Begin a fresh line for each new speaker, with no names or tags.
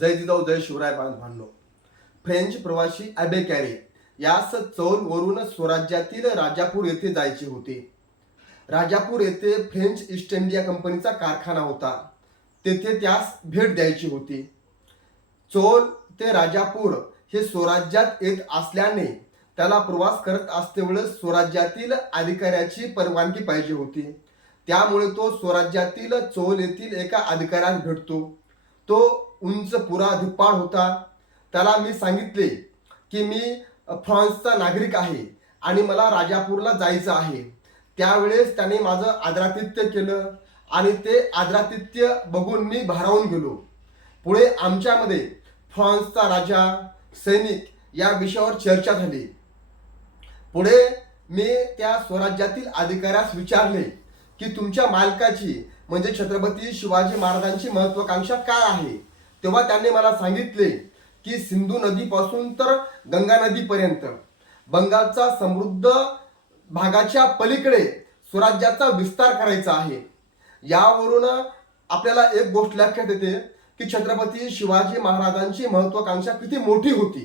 जय जिजाऊ जय शिवराय बांधवांनो फ्रेंच प्रवासी अबे कॅरे यास चौलवरून स्वराज्यातील राजापूर येथे जायचे होते. राजापूर येथे फ्रेंच ईस्ट इंडिया कंपनीचा कारखाना होता. तेथे त्यास भेट द्यायची होती. चोल ते राजापूर हे स्वराज्यात येत असल्याने त्याला प्रवास करत असतेवेळेस स्वराज्यातील अधिकाऱ्याची परवानगी पाहिजे होती. त्यामुळे तो स्वराज्यातील चोल येथील एका अधिकाऱ्यास भेटतो. तो उंच पुरा धिप्पाड होता. त्याला मी सांगितले की मी फ्रान्सचा नागरिक आहे आणि मला राजापूरला जायचं आहे. त्यावेळेस त्याने माझं आदरातिथ्य केलं आणि ते आदरातिथ्य बघून मी भारावून गेलो. पुढे आमच्यामध्ये फ्रान्सचा राजा सैनिक या विषयावर चर्चा झाली. पुढे मी त्या स्वराज्यातील अधिकाऱ्यास विचारले की तुमच्या मालकाची म्हणजे छत्रपती शिवाजी महाराजांची महत्वाकांक्षा काय आहे? तेव्हा त्यांनी मला सांगितले की सिंधू नदीपासून तर गंगा नदीपर्यंत बंगालचा समृद्ध भागाच्या पलीकडे स्वराज्याचा विस्तार करायचा आहे. यावरून आपल्याला एक गोष्ट लक्षात येते की छत्रपती शिवाजी महाराजांची महत्वाकांक्षा किती मोठी होती.